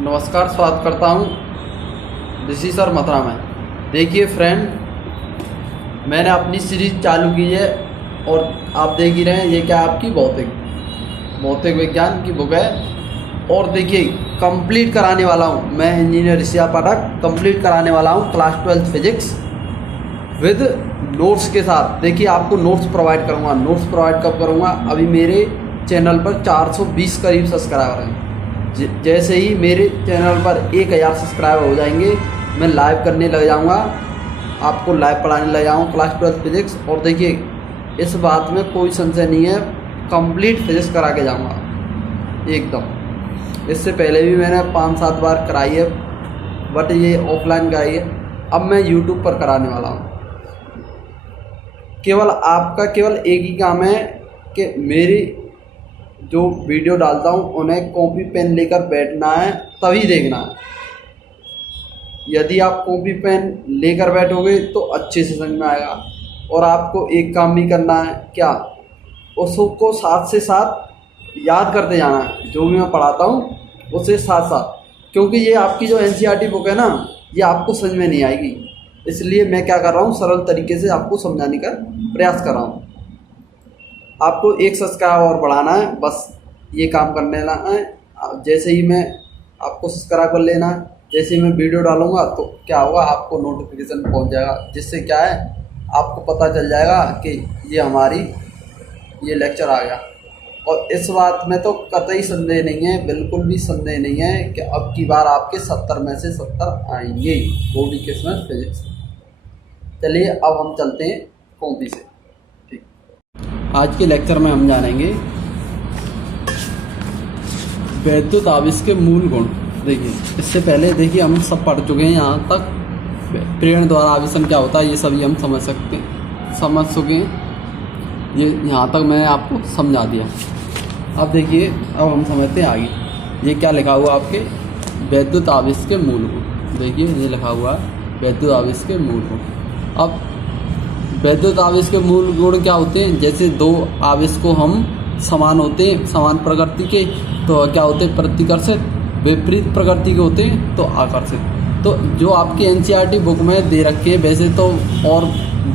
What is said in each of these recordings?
नमस्कार, स्वागत करता हूँ ऋषि सर मथुरा में। देखिए फ्रेंड, मैंने अपनी सीरीज चालू की है और आप देख ही रहे हैं, ये क्या आपकी भौतिक विज्ञान की बुक है। और देखिए कंप्लीट कराने वाला हूँ मैं, इंजीनियर ऋषि पाठक कंप्लीट कराने वाला हूँ क्लास 12 फिजिक्स विद नोट्स के साथ। देखिए आपको नोट्स प्रोवाइड करूँगा। नोट्स प्रोवाइड कब करूँगा? अभी मेरे चैनल पर 420 करीब सब्सक्राइबर हैं। जैसे ही मेरे चैनल पर 1000 सब्सक्राइबर हो जाएंगे, मैं लाइव करने लग जाऊंगा, आपको लाइव पढ़ाने लग जाऊंगा क्लास 12 फिजिक्स। और देखिए इस बात में कोई संशय नहीं है, कंप्लीट फिजिक्स करा के जाऊंगा एकदम। इससे पहले भी मैंने 5-7 बार कराई है, बट ये ऑफलाइन कराई है। अब मैं यूट्यूब पर कराने वाला हूँ। केवल एक ही काम है कि मेरी जो वीडियो डालता हूँ उन्हें कॉपी पेन लेकर बैठना है, तभी देखना है। यदि आप कॉपी पेन लेकर बैठोगे तो अच्छे से समझ में आएगा। और आपको एक काम भी करना है, क्या? उसको साथ से साथ याद करते जाना है, जो भी मैं पढ़ाता हूँ उससे साथ साथ। क्योंकि ये आपकी जो एनसीईआरटी बुक है ना, ये आपको समझ में नहीं आएगी। इसलिए मैं क्या कर रहा हूँ, सरल तरीके से आपको समझाने का प्रयास कर रहा हूँ। आपको एक सब्सक्राइब और बढ़ाना है, बस ये काम कर लेना है। जैसे ही मैं आपको सब्सक्राइब कर लेना है, जैसे ही मैं वीडियो डालूंगा तो क्या होगा, आपको नोटिफिकेशन पहुंच जाएगा, जिससे क्या है आपको पता चल जाएगा कि ये लेक्चर आ गया। और इस बात में तो कतई संदेह नहीं है, बिल्कुल भी संदेह नहीं है कि अब की बार आपके 70 में से 70 आएंगे, वो भी किसमें? फिजिक्स। चलिए अब हम चलते हैं कॉपी से। आज के लेक्चर में हम जानेंगे वैद्युत आवेश के मूल गुण। देखिए इससे पहले देखिए हम सब पढ़ चुके हैं, यहाँ तक प्रेरण द्वारा आवेशन क्या होता है ये सभी हम समझ चुके हैं। ये यहाँ तक मैंने आपको समझा दिया। अब देखिए अब हम समझते हैं आगे। ये क्या लिखा हुआ आपके? वैद्युत आवेश के मूल गुण। देखिए ये लिखा हुआ है वैद्युत आवेश के मूल गुण। अब वैद्युत आवेश के मूल गुण क्या होते हैं? जैसे दो आवेश को हम समान होते हैं, समान प्रकृति के, तो क्या होते हैं? प्रतिकर्षित। विपरीत प्रकृति के होते हैं तो आकर्षित। तो जो आपकी एनसीईआरटी बुक में दे रखे हैं, वैसे तो और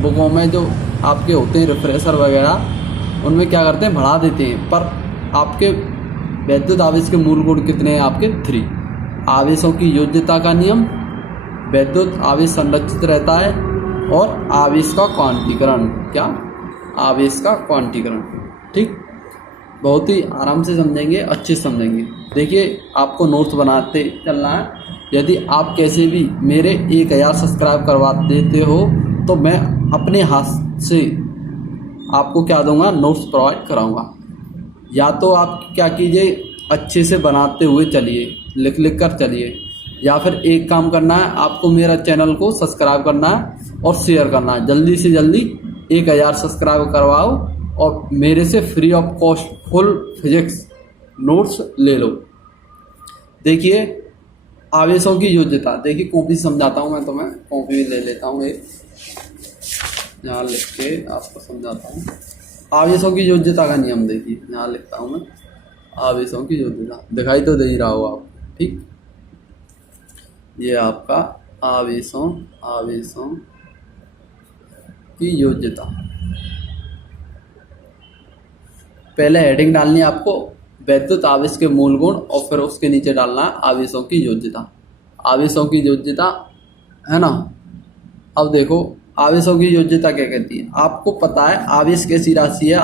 बुकों में जो आपके होते हैं रिफ्रेशर वगैरह, उनमें क्या करते हैं? बढ़ा देते हैं। पर आपके वैद्युत आवेश के मूल गुण कितने हैं? आपके 3। आवेशों की योज्यता का नियम, वैद्युत आवेश संरक्षित रहता है, और आवेश का क्वांटीकरण। क्या? आवेश का क्वांटीकरण। ठीक, बहुत ही आराम से समझेंगे, अच्छे से समझेंगे। देखिए आपको नोट्स बनाते चलना है। यदि आप कैसे भी मेरे 1000 सब्सक्राइब करवा देते हो तो मैं अपने हाथ से आपको क्या दूंगा? नोट्स प्रोवाइड कराऊंगा। या तो आप क्या कीजिए, अच्छे से बनाते हुए चलिए, लिख कर चलिए, या फिर एक काम करना है, आपको मेरा चैनल को सब्सक्राइब करना है और शेयर करना है। जल्दी से जल्दी 1000 सब्सक्राइब करवाओ और मेरे से free of cost full physics notes ले लो। देखिए आवेशों की योज्यता। देखिए कॉपी समझाता हूँ मैं तुम्हें, कॉपी ले लेता हूँ एक, यहाँ लिख के आपको समझाता हूँ। आवेशों की योज्यता का नियम देखिए, यहाँ लिखता हूँ मैं, आवेशों की योज्यता। दिखाई तो दे ही रहा हो आप। ठीक, ये आपका आवेशों की योज्यता। पहले हेडिंग डालनी है आपको वैद्युत आवेश के मूल गुण, और फिर उसके नीचे डालना है आवेशों की योज्यता। आवेशों की योज्यता है ना। अब देखो आवेशों की योज्यता क्या कहती है। आपको पता है आवेश कैसी राशि है?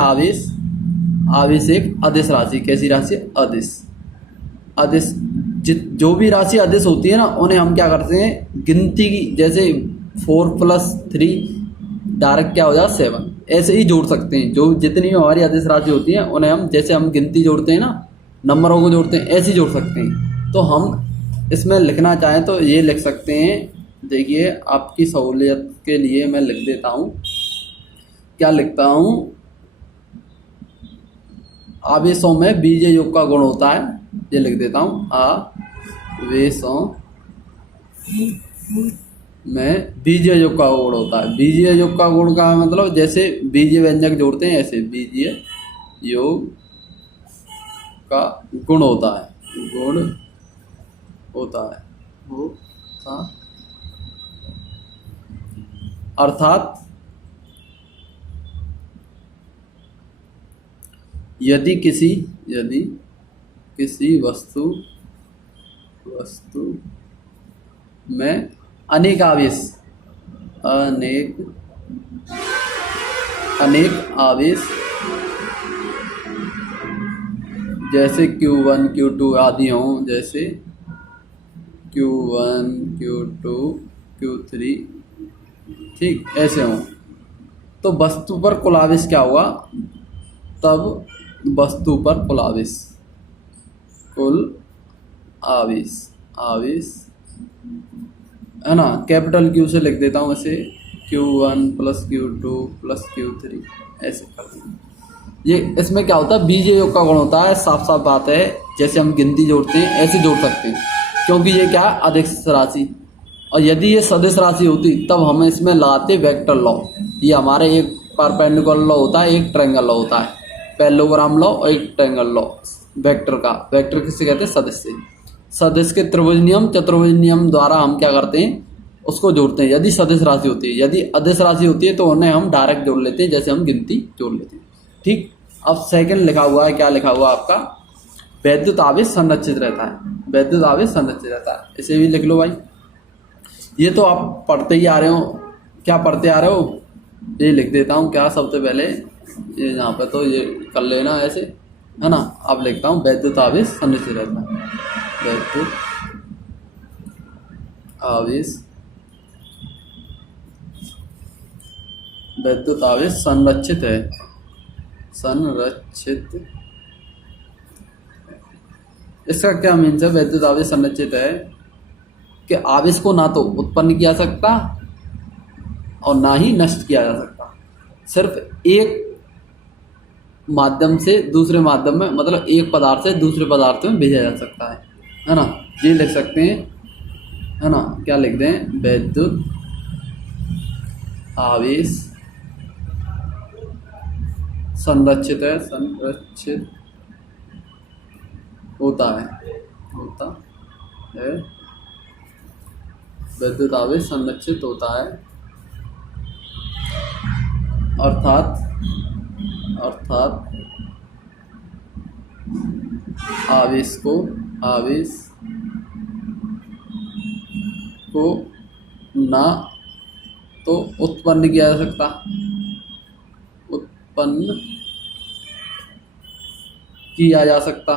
आवेश एक अदिश राशि। कैसी राशि है? अदिश। जो भी राशि अदिश होती है ना, उन्हें हम क्या करते हैं? गिनती की, जैसे 4 + 3 डायरेक्ट क्या हो जाए? 7। ऐसे ही जोड़ सकते हैं। जो जितनी भी हमारी अदिश राशि होती है उन्हें हम, जैसे हम गिनती जोड़ते हैं ना, नंबरों को जोड़ते हैं, ऐसे ही जोड़ सकते हैं। तो हम इसमें लिखना चाहें तो ये लिख सकते हैं। देखिए आपकी सहूलियत के लिए मैं लिख देता हूँ। क्या लिखता हूँ? आवेशों में बीजीय योग का गुण होता है, ये लिख देता हूँ। आवेशों में बीजीय योग का गुण होता है। बीजीय योग का गुण का मतलब जैसे बीजीय व्यंजक जोड़ते हैं, ऐसे बीजीय योग का गुण होता है। गुण होता है, होता, अर्थात यदि किसी वस्तु में अनेक आवेश जैसे Q1 Q2 आदि हों, जैसे Q1 Q2 Q3, ठीक, ऐसे हों, तो वस्तु पर कुल आवेश क्या हुआ? तब वस्तु पर कुल आवेश है ना, कैपिटल Q से लिख देता हूँ इसे, Q1 plus Q2 plus Q3, ऐसे कर देंगे। ये इसमें क्या होता है? बीजीय योग का गुण होता है, साफ साफ बात है। जैसे हम गिनती जोड़ते हैं ऐसे जोड़ सकते हैं, क्योंकि ये क्या है? अदिश राशि। और यदि ये सदिश राशि होती तब हम इसमें लगाते वेक्टर लॉ। ये हमारे एक परपेंडिकुलर लॉ होता है, एक ट्रायंगल लॉ होता है, पैरेललोग्राम लॉ और एक ट्रायंगल लॉ वेक्टर का। वेक्टर किससे कहते हैं? सदिश से। सदिश के त्रिभुज नियम, चतुर्भुज नियम द्वारा हम क्या करते हैं? उसको जोड़ते हैं, यदि सदिश राशि होती है। यदि अदिश राशि होती है तो उन्हें हम डायरेक्ट जोड़ लेते हैं, जैसे हम गिनती जोड़ लेते हैं, ठीक। अब सेकंड लिखा हुआ है, क्या लिखा हुआ आपका? वैद्युत आवेश संरक्षित रहता है, वैद्युत आवेश संरक्षित रहता है, इसे भी लिख लो भाई। ये तो आप पढ़ते ही आ रहे हो। क्या पढ़ते आ रहे हो? ये लिख देता हूँ क्या सबसे पहले, ये यहाँ पे तो ये कर लेना ऐसे, है ना। अब लिखता हूँ वैद्युत आवेश संरक्षित रहता है, वैद्युत आवेश संरक्षित है, संरक्षित। इसका क्या मीन्स है? वैद्युत आवेश संरक्षित है कि आवेश को ना तो उत्पन्न किया जा सकता और ना ही नष्ट किया जा सकता, सिर्फ एक माध्यम से दूसरे माध्यम में, मतलब एक पदार्थ से दूसरे पदार्थ में भेजा जा सकता है ना। ये लिख सकते हैं, है ना। क्या लिख दें? वैद्युत आवेश संरक्षित है, संरक्षित होता है, वैद्युत आवेश संरक्षित होता है, अर्थात आवेश को ना तो उत्पन्न किया जा सकता, उत्पन्न किया जा सकता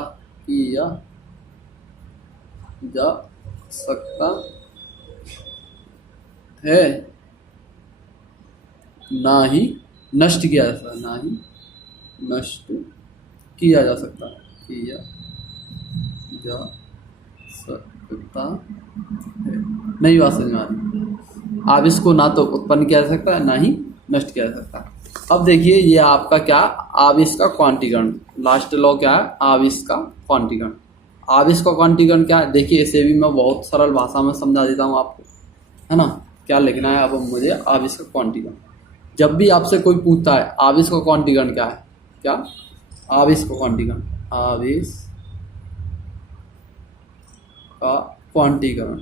है, ना ही नष्ट किया जा सकता, ना ही नष्ट किया जा सकता, किया जा सकता है। नई बात समझ में आ रही। आवेश को ना तो उत्पन्न किया जा सकता है, ना ही नष्ट किया जा सकता। अब देखिए ये आपका क्या? आवेश का क्वांटीकरण। लास्ट लॉ क्या है? आवेश का क्वांटीकरण। आवेश का क्वांटीकरण क्या है? देखिए इसे भी मैं बहुत सरल भाषा में समझा देता हूँ आपको, है ना। क्या लिखना है अब मुझे? आवेश का क्वांटीकरण। जब भी आपसे कोई पूछता है आवेश का क्वांटीकरण क्या है, क्या? आवेश का क्वांटीकरण, आवेश का क्वांटीकरण,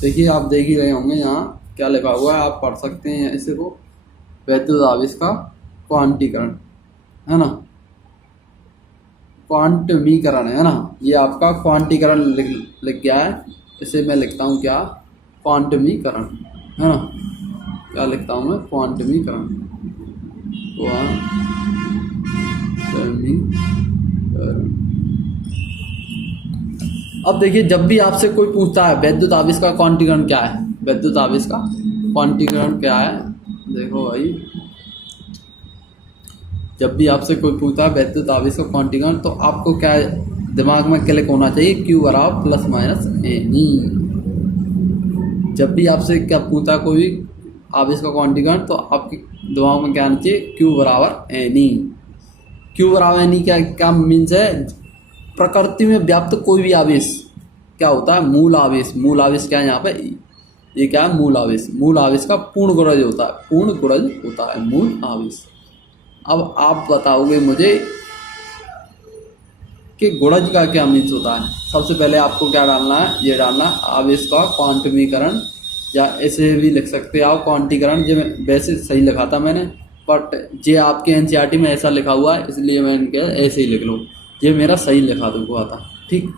देखिए आप देख ही रहे होंगे यहाँ क्या लिखा हुआ है, आप पढ़ सकते हैं इसे को। वैद्युत आवेश का क्वांटीकरण, है ना, क्वांटमीकरण, है ना। ये आपका क्वांटीकरण लिख गया है, इसे मैं लिखता हूँ क्या? क्वांटमीकरण, है ना। क्या लिखता हूँ मैं? क्वांटमीकरण, अब देखिए जब भी आपसे कोई पूछता है वैद्युत आवेश का क्वांटीकरण क्या है, वैद्युत आवेश का क्वांटीकरण क्या है, देखो भाई जब भी आपसे कोई पूछता है वैद्युत आवेश का क्वांटीकरण, तो आपको क्या दिमाग में क्लिक होना चाहिए? Q बराबर प्लस माइनस एनी। जब भी आपसे क्या पूछता है कोई आवेश का क्वांटीकरण, तो आपके दिमाग में क्या आना चाहिए? Q बराबर एनी। Q बराबर एनी क्या मीन्स है? प्रकृति में व्याप्त कोई भी आवेश क्या होता है? मूल आवेश। मूल आवेश क्या है यहाँ पे? ये क्या है? मूल आवेश। मूल आवेश का पूर्ण गुणज होता है, पूर्ण गुणज होता है मूल आवेश। अब आप बताओगे मुझे के गुणज का क्या मीन्स होता है। सबसे पहले आपको क्या डालना है, ये डालना आवेश का क्वांटमीकरण, या ऐसे भी लिख सकते हैं आप क्वांटीकरण। जो वैसे सही लिखा था मैंने, बट जे आपके एनसीईआरटी में ऐसा लिखा हुआ है इसलिए मैंने कहा ऐसे ही लिख लो, ये मेरा सही लिखा हुआ था। ठीक,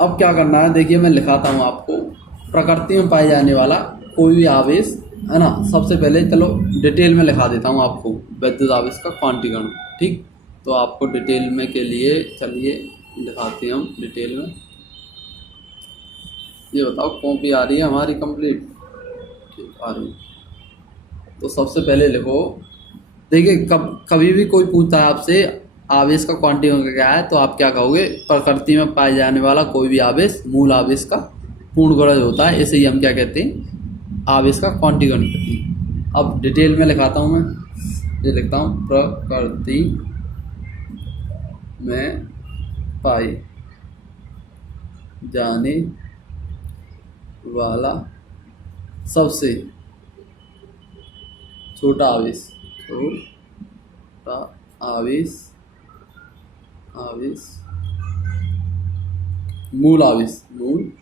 अब क्या करना है देखिए, मैं लिखाता हूँ आपको। प्रकृति में पाए जाने वाला कोई भी आवेश है ना, सबसे पहले चलो डिटेल में लिखा देता हूँ आपको विद्युत आवेश का क्वांटीकरण। ठीक, तो आपको डिटेल में के लिए चलिए लिखाते हैं हम डिटेल में। ये बताओ कॉपी आ रही है हमारी कंप्लीट? ठीक, आ रही है। तो सबसे पहले लिखो, देखिए कभी भी कोई पूछता है आपसे आवेश का क्वांटीकरण क्या है, तो आप क्या कहोगे, प्रकृति में पाए जाने वाला कोई भी आवेश मूल आवेश का पूर्ण गुणज होता है, इसे ही हम क्या कहते हैं, आवेश का क्वांटीकरण कहते हैं। अब डिटेल में लिखाता हूँ मैं, ये लिखता हूँ प्रकृति में पाए जाने वाला सबसे छोटा आवेश, छोटा आवेश, आवेश मूल आवेश, मूल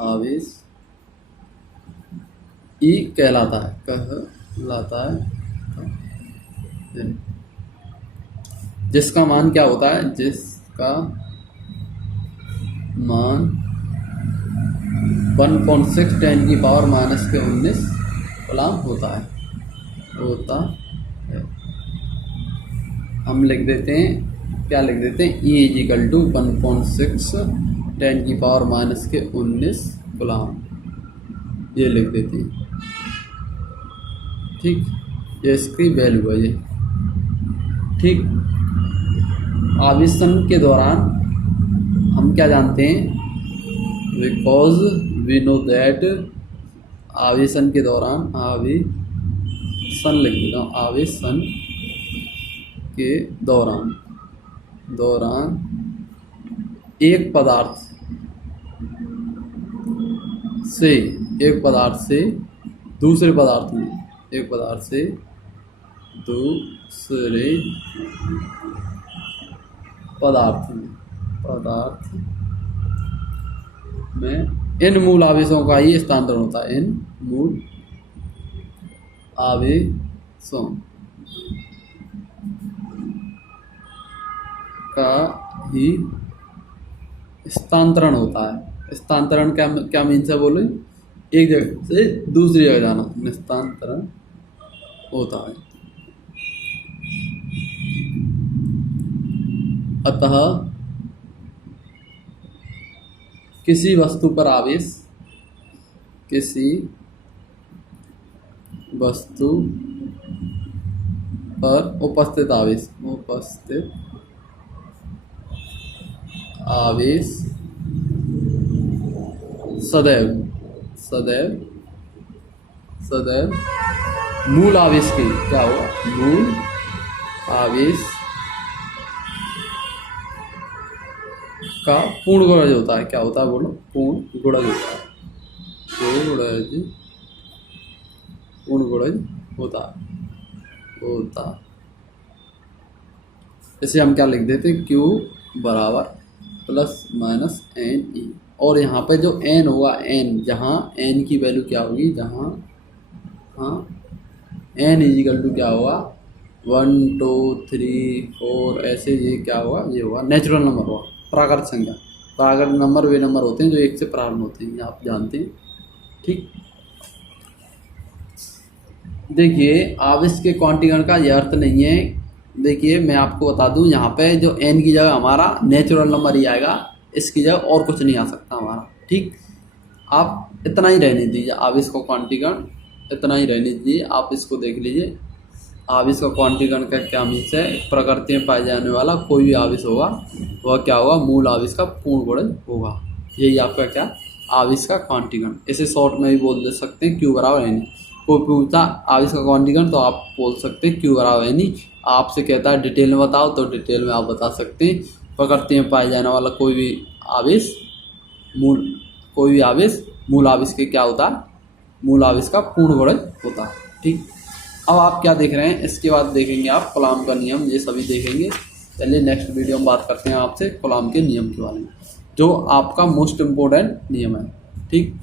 आवेश ई कहलाता है, कहलाता है, जिसका मान क्या होता है, जिसका मान 1.6 10 की पावर -19 कूलम होता है, हम लिख देते हैं, क्या लिख देते हैं, E = 1.6 10 की पावर -19 कूलम, ये लिख देते हैं। ठीक, ये इसकी वैल्यू है ये। ठीक, आवेशन के दौरान हम क्या जानते हैं, बिकॉज वी नो दैट, आवेशन के दौरान, आवेशन लिख देता हूँ, आवेशन के दौरान एक पदार्थ से दूसरे पदार्थ में, एक पदार्थ से दूसरे पदार्थ में इन मूल आवेशों का ही स्थानांतरण होता है, इन मूल आवेशों का ही स्थानांतरण होता है। स्थानांतरण क्या मीन्स है, बोलो, एक जगह से दूसरी जगह जाना, स्थानांतरण होता है। अतः किसी वस्तु पर आवेश, किसी वस्तु पर उपस्थित आवेश सदैव मूल आवेश की, क्या हुआ, मूल आवेश का पूर्ण गुणज होता है। क्या होता है, बोलो, पूर्ण गुणज होता है, पूर्ण गुणज होता। इसे हम क्या लिख देते हैं, Q ± NE, और यहाँ पे जो N होगा, N, जहाँ N की वैल्यू क्या होगी, जहाँ N = क्या होगा, 1 2 3 4 ऐसे, ये क्या होगा, ये होगा नेचुरल नंबर होगा, प्राकृत संख्या। प्राकृत नंबर वे नंबर होते हैं जो 1 से प्रारंभ होते हैं, आप जानते हैं। ठीक, देखिए आवेश के क्वांटीकरण का यह अर्थ नहीं है, देखिए मैं आपको बता दूं, यहाँ पे जो n की जगह हमारा नेचुरल नंबर ही आएगा, इसकी जगह और कुछ नहीं आ सकता हमारा। ठीक, आप इतना ही रहने दीजिए, आवेश का क्वांटीकरण इतना ही रहने दीजिए, आप इसको देख लीजिए। आवेश का क्वांटीकरण का क्या मीन्स है, प्रकृति में पाए जाने वाला कोई भी आवेश होगा वह क्या होगा, मूल आवेश का पूर्ण गुणज होगा। यही आपका क्या, आवेश का क्वांटीकरण। इसे शॉर्ट में भी बोल दे सकते हैं Q = NE। कोई पूछता आवेश का क्वांटीकरण तो आप बोल सकते हैं Q = NE। आपसे कहता है डिटेल में बताओ, तो डिटेल में आप बता सकते हैं प्रकृति में पाए जाने वाला कोई भी आवेश मूल आवेश के क्या होता है, मूल आवेश का पूर्ण गुणज होता है। ठीक, अब आप क्या देख रहे हैं, इसके बाद देखेंगे आप कूलॉम का नियम, ये सभी देखेंगे। चलिए नेक्स्ट वीडियो में बात करते हैं आपसे कलाम के नियम के बारे में, जो आपका मोस्ट इम्पोर्टेंट नियम है। ठीक।